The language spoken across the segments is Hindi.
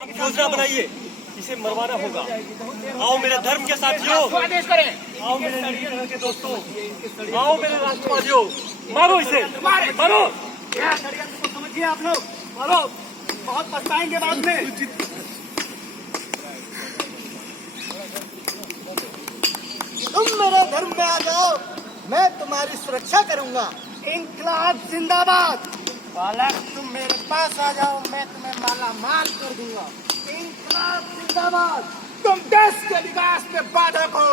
योजना बनाइए, इसे मरवाना होगा। आओ मेरे धर्म के साथियों, आओ मेरे लड़के के दोस्तों, आओ मेरे राष्ट्रवादियों, मारो इसे, मारो। षड्यंत्र को समझिए आप लोग, मारो, बहुत पछताएंगे बाद में। तुम मेरे धर्म में आ जाओ, मैं तुम्हारी सुरक्षा करूंगा। इंकलाब जिंदाबाद। बालक तुम मेरे पास आ जाओ, मैं तुम्हें माला माल कर दूंगा। इंकलाब जिंदाबाद। तुम देश के विकास में बाधक हो,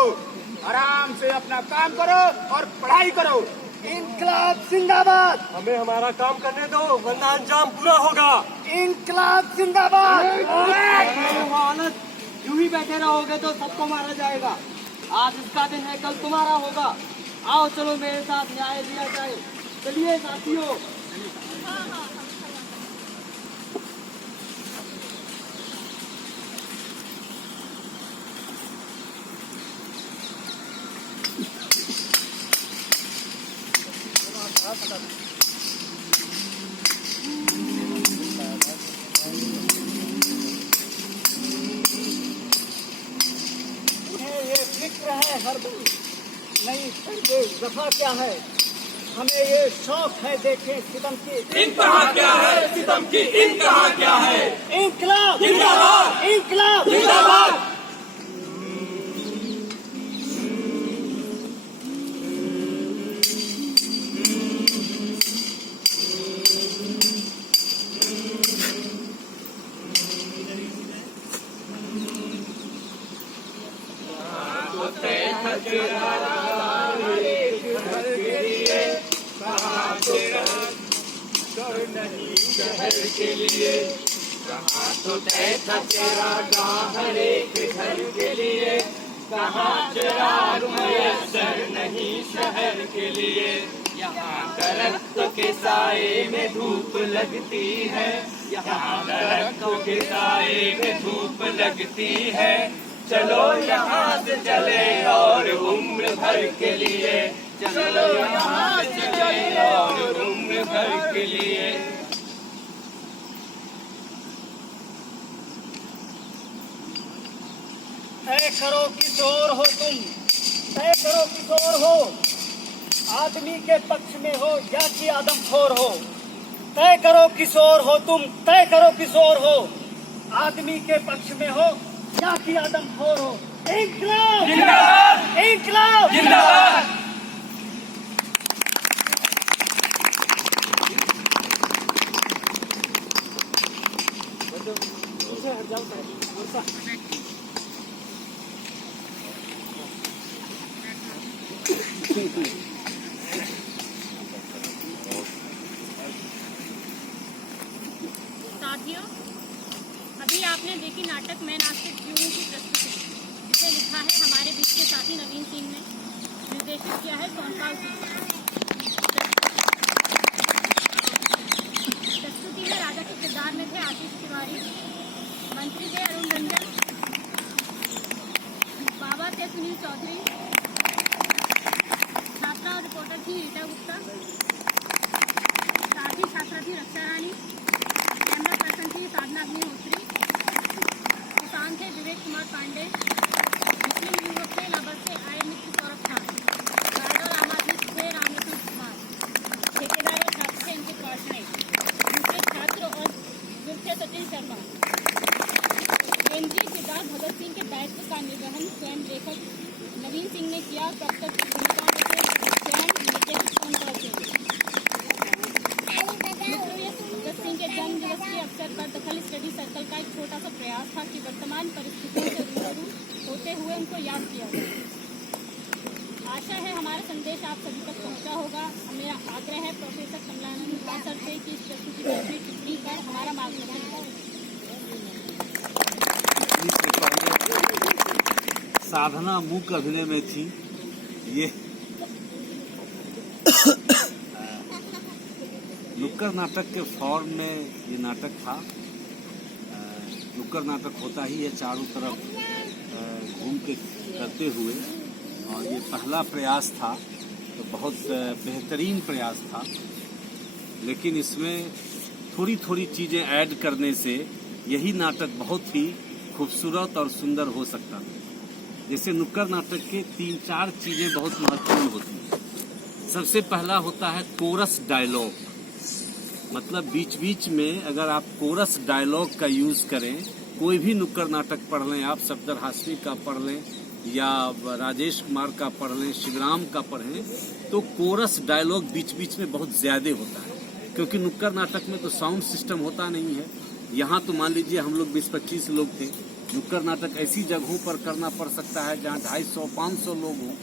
आराम से अपना काम करो और पढ़ाई करो। इंकलाब जिंदाबाद। हमें हमारा काम करने दो, वरना अंजाम बुरा होगा। इंकलाब जिंदाबाद। यूं ही बैठे रहोगे तो सबको मारा जाएगा। आज इसका दिन है, कल तुम्हारा होगा। आओ चलो मेरे साथ न्याय दिया जाए। चलिए साथियों। ये फिक्र है हरदम, नहीं समझे दफा क्या है। हमें ये शौक है देखें सितम की इंतहा क्या है, सितम की इंतहा क्या है। इंकलाब जिंदाबाद, इंकलाब जिंदाबाद। शहर के लिए कहाँ तो तय था तेरा गाँव, हर एक घर के लिए कहाँ चिराग मयस्सर नहीं शहर के लिए। यहाँ दरख्तों के साए में धूप लगती है, यहाँ दरख्तों के साए में धूप लगती है। चलो यहाँ से चले और उम्र भर के लिए, चलो यहाँ से चले और उम्र भर के लिए। तय करो किशोर हो तुम, तय करो किशोर हो, आदमी के पक्ष में हो या कि आदमखोर हो। तय करो किशोर हो तुम, तय करो किशोर हो, आदमी के पक्ष में हो या कि आदमखोर हो। इंकलाब जिंदाबाद, इंकलाब जिंदाबाद। साथियों, अभी आपने देखी नाटक मैं नास्तिक क्यों हूं की प्रस्तुति, जिसे लिखा है हमारे बीच के साथी नवीन सिंह ने, निर्देशित किया है सोनपाल सिंह। प्रस्तुति में राजा के किरदार में थे आशीष तिवारी, मंत्री थे अरुण रंजन, बाबा थे सुनील चौधरी, छात्रा और रिपोर्टर थी रीटा गुप्ता, साथी छात्रा थी रक्षा रानी, कैमरा पर्सन थी साधना अग्निहोत्री, किसान थे विवेक कुमार पांडे, मुस्लिम युवक थे इलाहाबाद से आए मित्र सौरभ खान, गार्ड और आम आदमी थे रामेश्वर कुमार, ठेकेदार और छात्र थे इनके पार्टनर, दूसरे छात्र और गुरु थे सचिन शर्मा। केंद्रीय किरदार भगत सिंह के दायित्व का निर्वहन स्वयं लेखक नवीन सिंह ने किया। प्रस्तुत की भूमिका में स्वयं निर्देशक सोनपाल सिंह। भगत सिंह के जन्म दिवस के अवसर पर दखल स्टडी सर्कल का एक छोटा सा प्रयास था कि वर्तमान परिस्थितियों से रूबरू होते हुए उनको याद किया जाए। आशा है हमारा संदेश आप सभी तक पहुंचा होगा। मेरा आग्रह है प्रोफेसर कमलानंद सर से कि इस प्रस्तुति पर अपनी टिप्पणी कर हमारा मार्गदर्शन करें। साधना मूक अभिनय में थी। ये नुक्कड़ नाटक के फॉर्म में ये नाटक था। नुक्कड़ नाटक होता ही है चारों तरफ घूम के करते हुए, और ये पहला प्रयास था, तो बहुत बेहतरीन प्रयास था। लेकिन इसमें थोड़ी थोड़ी चीज़ें ऐड करने से यही नाटक बहुत ही खूबसूरत और सुंदर हो सकता था। जैसे नुक्कड़ नाटक के 3-4 चीजें बहुत महत्वपूर्ण होती हैं। सबसे पहला होता है कोरस डायलॉग, मतलब बीच बीच में अगर आप कोरस डायलॉग का यूज करें, कोई भी नुक्कड़ नाटक पढ़ लें आप, सफदर हाशमी का पढ़ लें या राजेश कुमार का पढ़ लें, शिवराम का पढ़ें, तो कोरस डायलॉग बीच बीच में बहुत ज्यादा होता है, क्योंकि नुक्कड़ नाटक में तो साउंड सिस्टम होता नहीं है। यहाँ तो मान लीजिए हम लोग 20-25 लोग थे। नुक्कड़ नाटक ऐसी जगहों पर करना पड़ सकता है जहाँ 250-500 लोग हों,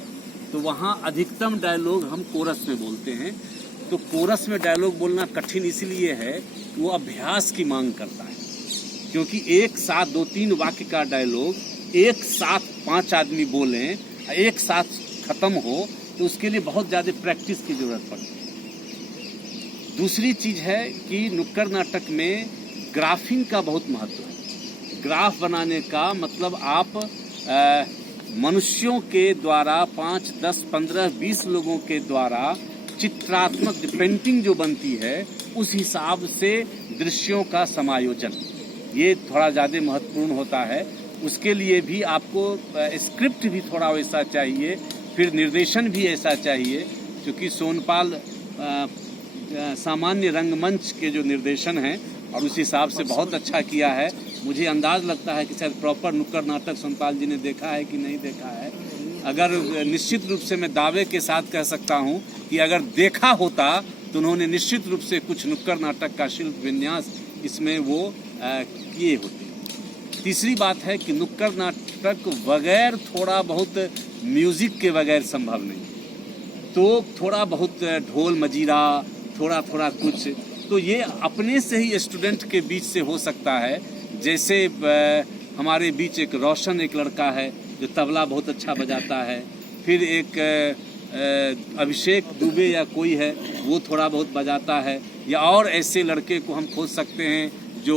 तो वहाँ अधिकतम डायलॉग हम कोरस में बोलते हैं। तो कोरस में डायलॉग बोलना कठिन इसलिए है कि वो अभ्यास की मांग करता है, क्योंकि एक साथ 2-3 वाक्य का डायलॉग एक साथ 5 आदमी बोलें, एक साथ खत्म हो, तो उसके लिए बहुत ज़्यादा प्रैक्टिस की जरूरत पड़ती है। दूसरी चीज है कि नुक्कड़ नाटक में ग्राफिंग का बहुत महत्व है। ग्राफ बनाने का मतलब आप मनुष्यों के द्वारा 5, 10, 15, 20 लोगों के द्वारा चित्रात्मक पेंटिंग जो बनती है, उस हिसाब से दृश्यों का समायोजन, ये थोड़ा ज़्यादा महत्वपूर्ण होता है। उसके लिए भी आपको स्क्रिप्ट भी थोड़ा वैसा चाहिए, फिर निर्देशन भी ऐसा चाहिए, क्योंकि सोनपाल सामान्य रंगमंच के जो निर्देशन हैं और उस हिसाब से बहुत अच्छा किया है। मुझे अंदाज लगता है कि शायद प्रॉपर नुक्कड़ नाटक सोनपाल जी ने देखा है कि नहीं देखा है। अगर निश्चित रूप से मैं दावे के साथ कह सकता हूं कि अगर देखा होता तो उन्होंने निश्चित रूप से कुछ नुक्कड़ नाटक का शिल्प विन्यास इसमें वो किए होते। तीसरी बात है कि नुक्कड़ नाटक बगैर थोड़ा बहुत म्यूजिक के बगैर संभव नहीं, तो थोड़ा बहुत ढोल मजीरा, थोड़ा थोड़ा कुछ, तो ये अपने से ही स्टूडेंट के बीच से हो सकता है। जैसे हमारे बीच एक रोशन एक लड़का है जो तबला बहुत अच्छा बजाता है, फिर एक अभिषेक दुबे या कोई है वो थोड़ा बहुत बजाता है, या और ऐसे लड़के को हम खोज सकते हैं जो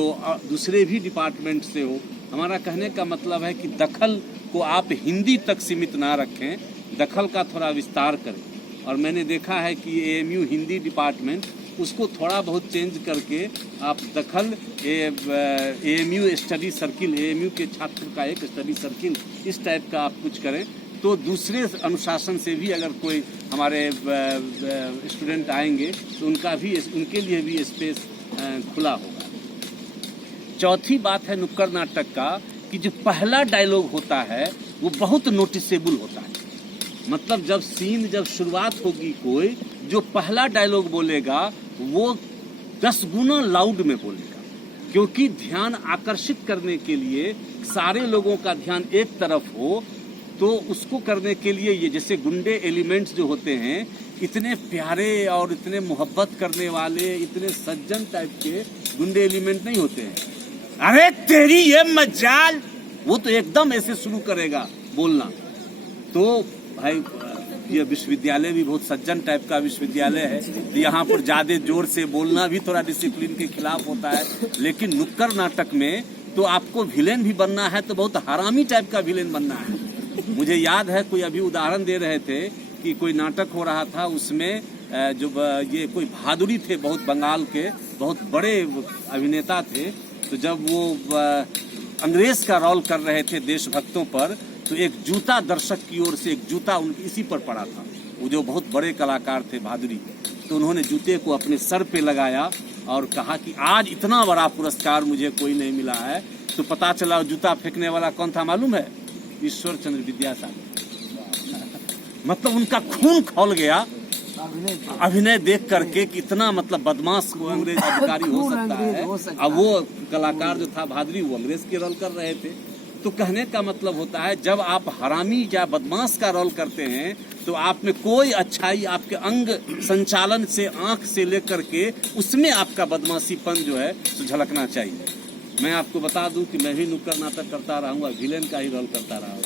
दूसरे भी डिपार्टमेंट से हो। हमारा कहने का मतलब है कि दखल को आप हिंदी तक सीमित ना रखें, दखल का थोड़ा विस्तार करें। और मैंने देखा है कि एएमयू हिंदी डिपार्टमेंट उसको थोड़ा बहुत चेंज करके आप दखल एएमयू स्टडी सर्किल, एएमयू के छात्र का एक स्टडी सर्किल, इस टाइप का आप कुछ करें, तो दूसरे अनुशासन से भी अगर कोई हमारे स्टूडेंट आएंगे तो उनके लिए भी स्पेस खुला होगा। चौथी बात है नुक्कड़ नाटक का कि जो पहला डायलॉग होता है वो बहुत नोटिसेबल होता है। मतलब जब शुरुआत होगी कोई, जो पहला डायलॉग बोलेगा वो 10 गुना लाउड में बोलेगा, क्योंकि ध्यान आकर्षित करने के लिए सारे लोगों का ध्यान एक तरफ हो, तो उसको करने के लिए ये जैसे गुंडे एलिमेंट्स जो होते हैं, इतने प्यारे और इतने मोहब्बत करने वाले, इतने सज्जन टाइप के गुंडे एलिमेंट नहीं होते हैं। अरे तेरी ये मजाल, वो तो एकदम ऐसे शुरू करेगा बोलना। तो भाई ये विश्वविद्यालय भी बहुत सज्जन टाइप का विश्वविद्यालय है, तो यहाँ पर ज्यादा जोर से बोलना भी थोड़ा डिसिप्लिन के खिलाफ होता है। लेकिन नुक्कड़ नाटक में तो आपको विलेन भी बनना है, तो बहुत हरामी टाइप का विलेन बनना है। मुझे याद है कोई अभी उदाहरण दे रहे थे कि कोई नाटक हो रहा था, उसमें जो ये कोई भादुड़ी थे, बहुत बंगाल के बहुत बड़े अभिनेता थे, तो जब वो अंग्रेज का रोल कर रहे थे देशभक्तों पर, तो एक जूता दर्शक की ओर से एक जूता उनकी इसी पर पड़ा था। वो जो बहुत बड़े कलाकार थे भादुड़ी, तो उन्होंने जूते को अपने सर पे लगाया और कहा कि आज इतना बड़ा पुरस्कार मुझे कोई नहीं मिला है। तो पता चला जूता फेंकने वाला कौन था मालूम है? ईश्वर चंद्र विद्यासागर। मतलब उनका खून खौल गया अभिनय देख करके कि इतना मतलब बदमाश को अंग्रेज अधिकारी हो सकता है। अब वो कलाकार जो था भादुड़ी, वो अंग्रेज के रोल कर रहे थे। तो कहने का मतलब होता है जब आप हरामी या बदमाश का रोल करते हैं तो आप में कोई अच्छाई आपके अंग संचालन से, आंख से लेकर के उसमें आपका बदमाशीपन जो है तो झलकना चाहिए। मैं आपको बता दूं कि मैं भी नुक्कड़ नाटक करता रहा हूँ, विलेन का ही रोल करता रहा हूँ।